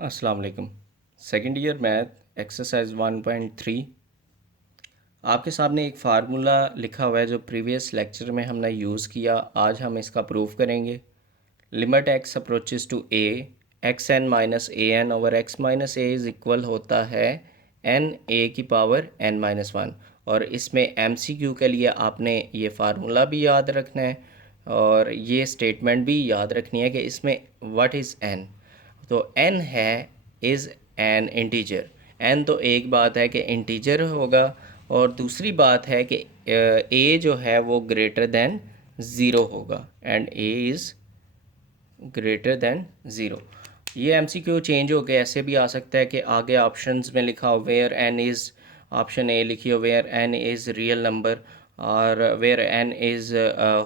अस्सलाम वालेकुम। Second year math exercise 1.3। आपके सामने एक फार्मूला लिखा हुआ है जो प्रीवियस लेक्चर में हमने यूज़ किया। आज हम इसका प्रूफ करेंगे। Limit x approaches to a, x n minus a n over x minus a is equal होता है एन ए की पावर एन माइनस वन। और इसमें एम सी क्यू के लिए आपने ये फार्मूला भी याद रखना है और ये स्टेटमेंट भी याद रखनी है कि इसमें व्हाट इज़ एन। तो n है इज़ एन इंटीजर। n तो एक बात है कि इंटीजर होगा और दूसरी बात है कि a जो है वो ग्रेटर दैन ज़ीरो होगा and a is greater than zero. ये एमसीक्यू चेंज होके ऐसे भी आ सकता है कि आगे ऑप्शंस में लिखा हो where n is, option A लिखी हो where n is real number और where n is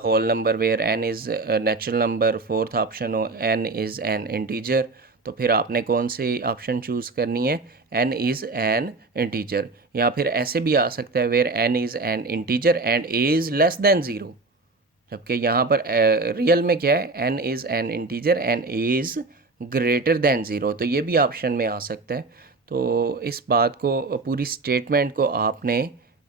whole number, where n is natural number. Fourth option हो एन इज़ एन इंटीजर। तो फिर आपने कौन सी ऑप्शन चूज़ करनी है? N is an integer. या फिर ऐसे भी आ सकता है where n is an integer and a is less than zero. जबकि यहाँ पर रियल में क्या है? N is an integer and a is greater than zero. तो ये भी ऑप्शन में आ सकता है। तो इस बात को, पूरी स्टेटमेंट को आपने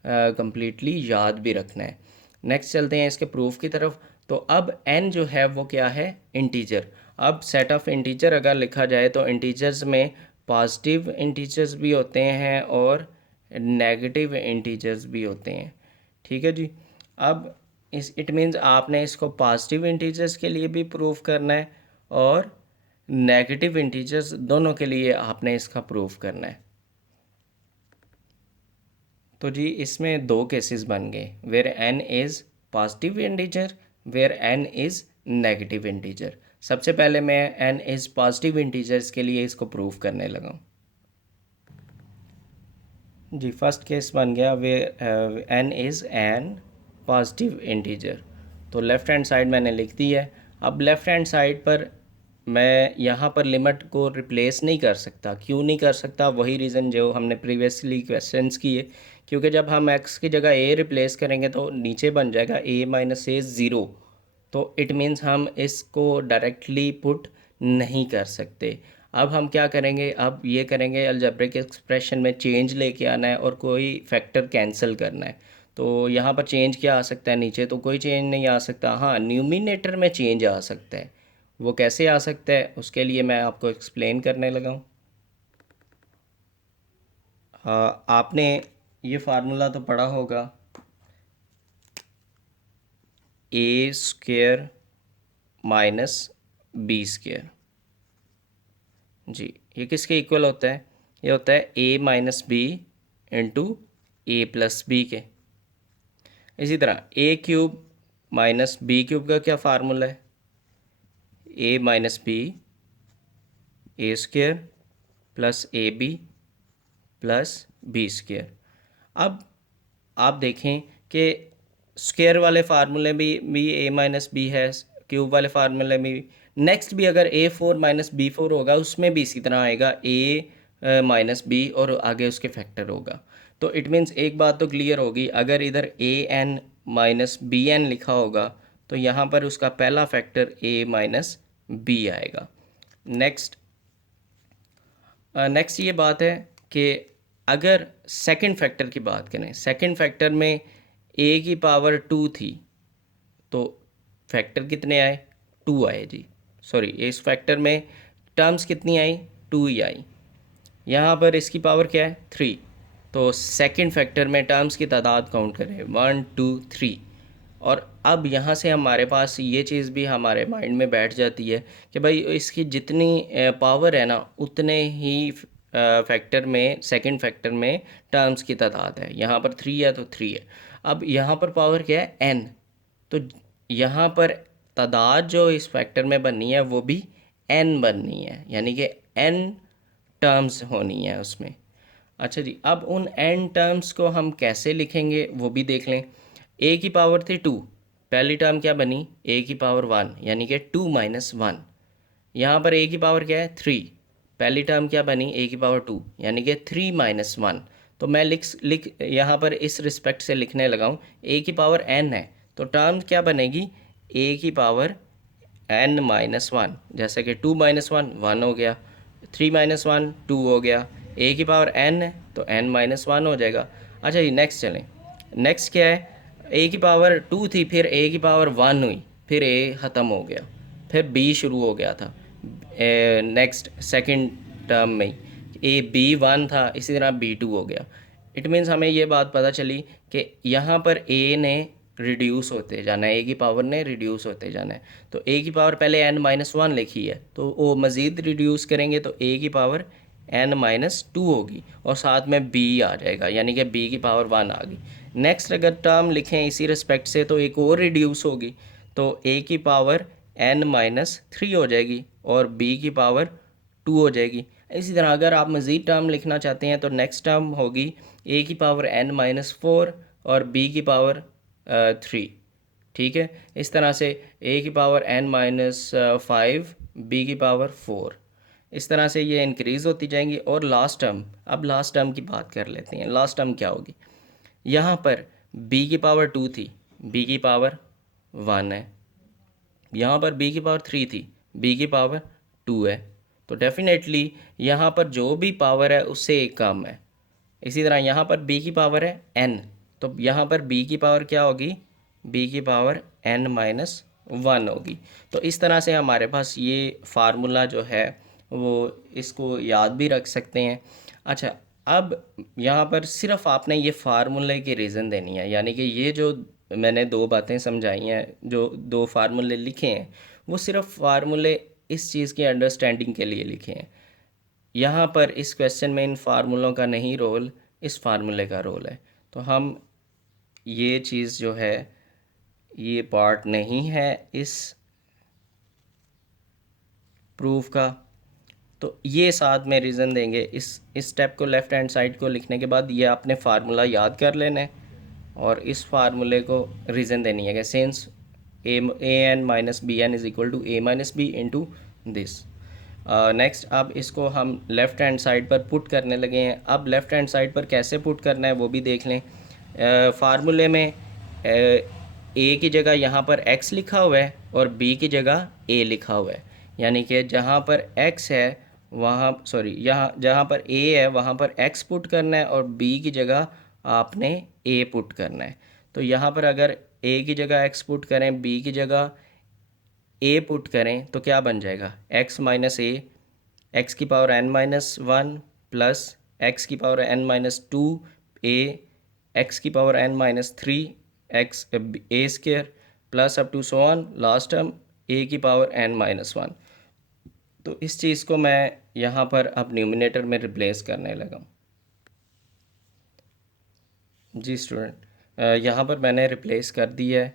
कंप्लीटली याद भी रखना है। नेक्स्ट चलते हैं इसके प्रूफ की तरफ। तो अब n जो है वो क्या है? इंटीजर। अब सेट ऑफ इंटीजर अगर लिखा जाए तो इंटीजर्स में पॉजिटिव इंटीजर्स भी होते हैं और नेगेटिव इंटीजर्स भी होते हैं। ठीक है जी। अब इट मीन्स आपने इसको पॉजिटिव इंटीजर्स के लिए भी प्रूफ करना है और नेगेटिव इंटीजर्स दोनों के लिए आपने इसका प्रूफ करना है। तो जी इसमें दो केसेस बन गए, where n is positive integer, where n is negative integer. सबसे पहले मैं एन इज़ पॉजिटिव इंटीजर्स के लिए इसको प्रूफ करने लगा हूँ। जी फर्स्ट केस बन गया where n is an positive integer. तो लेफ़्ट हैंड साइड मैंने लिख दी है। अब लेफ़्ट हैंड साइड पर मैं यहाँ पर लिमिट को रिप्लेस नहीं कर सकता। क्यों नहीं कर सकता? वही रीज़न जो हमने प्रीवियसली क्वेश्चंस किए। क्योंकि जब हम x की जगह a रिप्लेस करेंगे तो नीचे बन जाएगा a माइनस ए ज़ीरो। तो इट मीन्स हम इसको डायरेक्टली पुट नहीं कर सकते। अब हम क्या करेंगे? अब ये करेंगे अलजेब्रिक एक्सप्रेशन में चेंज लेके आना है और कोई फैक्टर कैंसिल करना है। तो यहाँ पर चेंज क्या आ सकता है? नीचे तो कोई चेंज नहीं आ सकता। हाँ, न्यूमिनेटर में चेंज आ सकता है। वो कैसे आ सकता है उसके लिए मैं आपको एक्सप्लेन करने लगा हूँ। आपने ये फार्मूला तो पढ़ा होगा, A square minus B square. जी ये किसके इक्वल होता है? ये होता है A minus B into A plus B के। इसी तरह A cube minus B cube का क्या फार्मूला है? A minus B A square plus A B plus B square. अब आप देखें कि स्क्वायर वाले फार्मूले भी ए माइनस बी है, क्यूब वाले फार्मूले में भी। नेक्स्ट भी अगर A four minus B four होगा उसमें भी इसी तरह आएगा, ए माइनस बी और आगे उसके फैक्टर होगा। तो इट मीन्स एक बात तो क्लियर होगी, अगर इधर ए एन माइनस बी एन लिखा होगा तो यहाँ पर उसका पहला फैक्टर ए माइनस बी आएगा। नेक्स्ट नेक्स्ट ये बात है कि अगर सेकंड फैक्टर की बात करें, सेकंड फैक्टर में ए की पावर टू थी तो फैक्टर कितने आए? टू आए जी। सॉरी, इस फैक्टर में टर्म्स कितनी आई? टू ही आई। यहाँ पर इसकी पावर क्या है? थ्री। तो सेकंड फैक्टर में टर्म्स की तादाद काउंट करें, वन टू थ्री। और अब यहाँ से हमारे पास ये चीज़ भी हमारे माइंड में बैठ जाती है कि भाई इसकी जितनी पावर है ना उतने ही फैक्टर में, सेकंड फैक्टर में टर्म्स की तादाद है। यहाँ पर थ्री है तो थ्री है। अब यहाँ पर पावर क्या है? एन। तो यहाँ पर तादाद जो इस फैक्टर में बननी है वो भी एन बननी है, यानी कि एन टर्म्स होनी है उसमें। अच्छा जी, अब उन एन टर्म्स को हम कैसे लिखेंगे वो भी देख लें। ए की पावर थी टू, पहली टर्म क्या बनी? ए की पावर वन, यानी कि टू माइनस वन। यहाँ पर ए की पावर क्या है? थ्री, पहली टर्म क्या बनी? ए की पावर टू, यानी कि थ्री माइनस वन। तो मैं लिख यहाँ पर इस रिस्पेक्ट से लिखने लगा हूँ, ए की पावर एन है तो टर्म क्या बनेगी? ए की पावर एन माइनस वन। जैसे कि टू माइनस वन वन हो गया, 3 माइनस 1 2 हो गया, ए की पावर n है तो n माइनस 1 हो जाएगा। अच्छा जी नेक्स्ट चलें, नेक्स्ट क्या है, ए की पावर 2 थी, फिर ए की पावर 1 हुई, फिर ए ख़त्म हो गया, फिर बी शुरू हो गया था नेक्स्ट सेकंड टर्म में ए बी 1 था, इसी तरह बी 2 हो गया। इट मीन्स हमें ये बात पता चली कि यहाँ पर ए ने रिड्यूस होते जाना है, ए की पावर ने रिड्यूस होते जाना है। तो ए की पावर पहले n माइनस 1 लिखी है, तो वो मज़ीद रिड्यूस करेंगे तो ए की पावर n माइनस 2 होगी और साथ में b आ जाएगा, यानी कि b की पावर 1 आ गई। नेक्स्ट अगर टर्म लिखें इसी रिस्पेक्ट से तो एक और रिड्यूस होगी, तो a की पावर n माइनस 3 हो जाएगी और b की पावर 2 हो जाएगी। इसी तरह अगर आप मज़ीद टर्म लिखना चाहते हैं तो नेक्स्ट टर्म होगी a की पावर n माइनस 4 और b की पावर 3। ठीक है, इस तरह से a की पावर n माइनस 5 b की पावर 4, इस तरह से ये इंक्रीज़ होती जाएंगी। और लास्ट टर्म, अब लास्ट टर्म की बात कर लेते हैं। लास्ट टर्म क्या होगी, यहाँ पर b की पावर 2 थी, b की पावर 1 है, यहाँ पर b की पावर 3 थी, b की पावर 2 है, तो डेफिनेटली यहाँ पर जो भी पावर है उससे एक कम है। इसी तरह यहाँ पर b की पावर है n, तो यहाँ पर b की पावर क्या होगी, b की पावर n माइनस 1 होगी। तो इस तरह से हमारे पास ये फार्मूला जो है वो इसको याद भी रख सकते हैं। अच्छा, अब यहाँ पर सिर्फ आपने ये फार्मूले की रीज़न देनी है, यानी कि ये जो मैंने दो बातें समझाई हैं, जो दो फार्मूले लिखे हैं, वो सिर्फ फार्मूले इस चीज़ की अंडरस्टैंडिंग के लिए लिखे हैं। यहाँ पर इस क्वेश्चन में इन फार्मूलों का नहीं रोल, इस फार्मूले का रोल है। तो हम ये चीज़ जो है ये पार्ट नहीं है इस प्रूफ का, तो ये साथ में रीज़न देंगे। इस स्टेप को लेफ़्ट हैंड साइड को लिखने के बाद ये आपने फार्मूला याद कर लेना है और इस फार्मूले को रीज़न देनी है कि since a n minus b n is equal to a minus B into this. Next अब इसको हम लेफ़्ट हैंड साइड पर पुट करने लगे हैं। अब लेफ़्ट हैंड साइड पर कैसे पुट करना है वो भी देख लें। फार्मूले में ए की जगह यहाँ पर x लिखा हुआ है और b की जगह a लिखा हुआ है, यानी कि जहाँ पर x है वहाँ यहाँ जहाँ पर a है वहाँ पर x पुट करना है और b की जगह आपने a पुट करना है। तो यहाँ पर अगर a की जगह x पुट करें, b की जगह a पुट करें तो क्या बन जाएगा, x माइनस ए, एक्स की power n minus 1 plus x की power n minus 2 a, x की power n minus 3 x a square plus up to so on last term a की पावर n माइनस 1। तो इस चीज़ को मैं यहाँ पर अब न्यूमिनेटर में रिप्लेस करने लगा हूँ। जी स्टूडेंट, यहाँ पर मैंने रिप्लेस कर दिया है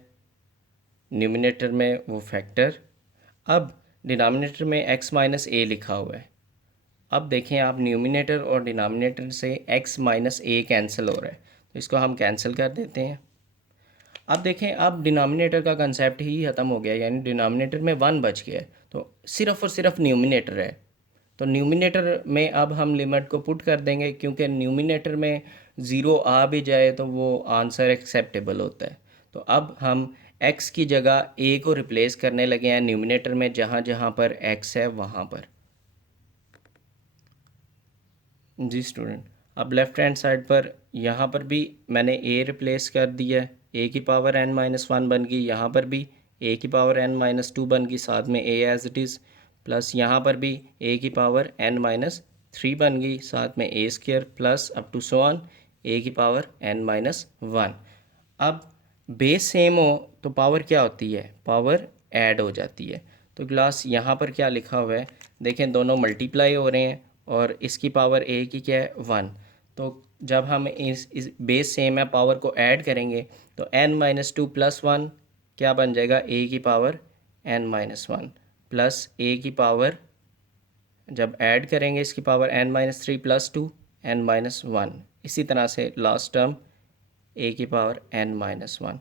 न्यूमिनेटर में वो फैक्टर। अब डिनोमिनेटर में x माइनस ए लिखा हुआ है। अब देखें आप, न्यूमिनेटर और डिनोमिनेटर से x माइनस ए कैंसिल हो रहा है, तो इसको हम कैंसिल कर देते हैं। अब देखें, अब डिनोमिनेटर का कंसेप्ट ही ख़त्म हो गया, यानी डिनोमिनेटर में 1 बच गया है, तो सिर्फ़ और सिर्फ न्यूमिनेटर है। तो न्यूमिनेटर में अब हम लिमिट को पुट कर देंगे, क्योंकि न्यूमिनेटर में 0 आ भी जाए तो वो आंसर एक्सेप्टेबल होता है। तो अब हम x की जगह a को रिप्लेस करने लगे हैं न्यूमिनेटर में, जहाँ जहाँ पर x है वहाँ पर। जी स्टूडेंट, अब लेफ़्ट हैंड साइड पर यहाँ पर भी मैंने a रिप्लेस कर दिया है, a की पावर n माइनस 1 बन गई, यहाँ पर भी a की पावर n माइनस 2 बन गई, साथ में a as it is, plus यहाँ पर भी a की पावर n माइनस 3 बन गई, साथ में a square plus up to so on a की पावर n माइनस 1। अब बेस सेम हो तो पावर क्या होती है, पावर ऐड हो जाती है। तो क्लास यहाँ पर क्या लिखा हुआ है, देखें दोनों मल्टीप्लाई हो रहे हैं और इसकी पावर a की क्या है 1। तो जब हम इस बेस सेम है पावर को ऐड करेंगे तो n माइनस 2 प्लस 1 क्या बन जाएगा, a की power n minus 1 plus a की पावर, जब ऐड करेंगे इसकी power n minus 3 plus 2 n minus 1, इसी तरह से लास्ट टर्म a की पावर n माइनस 1।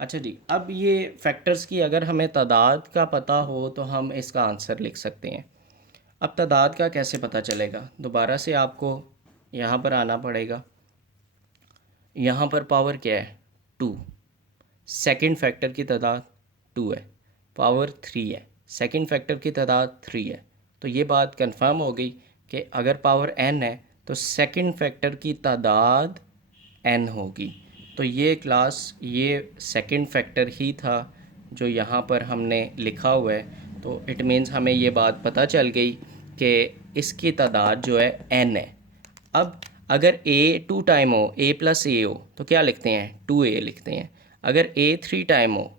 अच्छा जी, अब ये फैक्टर्स की अगर हमें तादाद का पता हो तो हम इसका आंसर लिख सकते हैं। अब तादाद का कैसे पता चलेगा, दोबारा से आपको यहाँ पर आना पड़ेगा। यहाँ पर पावर क्या है 2, सेकंड फैक्टर की तादाद 2 है, पावर 3 है, सेकंड फैक्टर की तादाद 3 है। तो ये बात कंफर्म हो गई कि अगर पावर n है तो सेकंड फैक्टर की तादाद n होगी। तो ये क्लास ये सेकंड फैक्टर ही था जो यहाँ पर हमने लिखा हुआ है। तो इट मीन्स हमें ये बात पता चल गई कि इसकी तादाद जो है n है। अब अगर a 2 टाइम हो, a प्लस a हो, तो क्या लिखते हैं? 2a लिखते हैं। अगर a 3 टाइम हो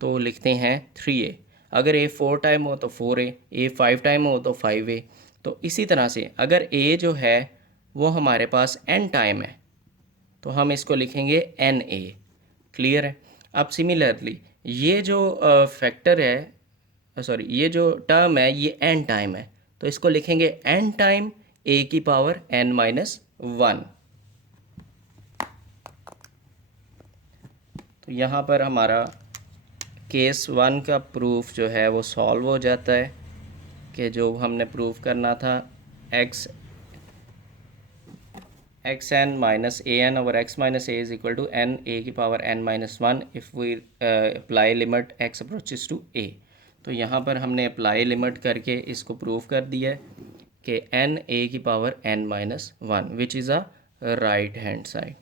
तो लिखते हैं 3a। अगर a 4 टाइम हो तो 4a, a 5 टाइम हो तो 5a। तो इसी तरह से अगर a जो है वो हमारे पास n टाइम है तो हम इसको लिखेंगे na। क्लियर है? अब सिमिलरली ये जो फैक्टर है, सॉरी ये जो टर्म है ये n टाइम है, तो इसको लिखेंगे n टाइम a की पावर n माइनस 1। तो यहाँ पर हमारा केस 1 का प्रूफ जो है वो सॉल्व हो जाता है कि जो हमने प्रूफ करना था x n minus a n over x minus a is equal to n a की power n minus 1 if we apply limit x approaches to a. तो यहाँ पर हमने अप्लाई लिमिट करके इसको प्रूफ कर दिया है कि एन ए की power n minus 1 which is a right hand side.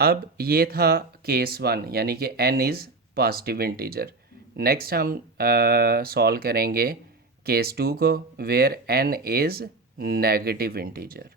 अब ये था केस 1 यानी कि n is positive integer. Next हम सॉल्व करेंगे केस 2 को where n is negative integer.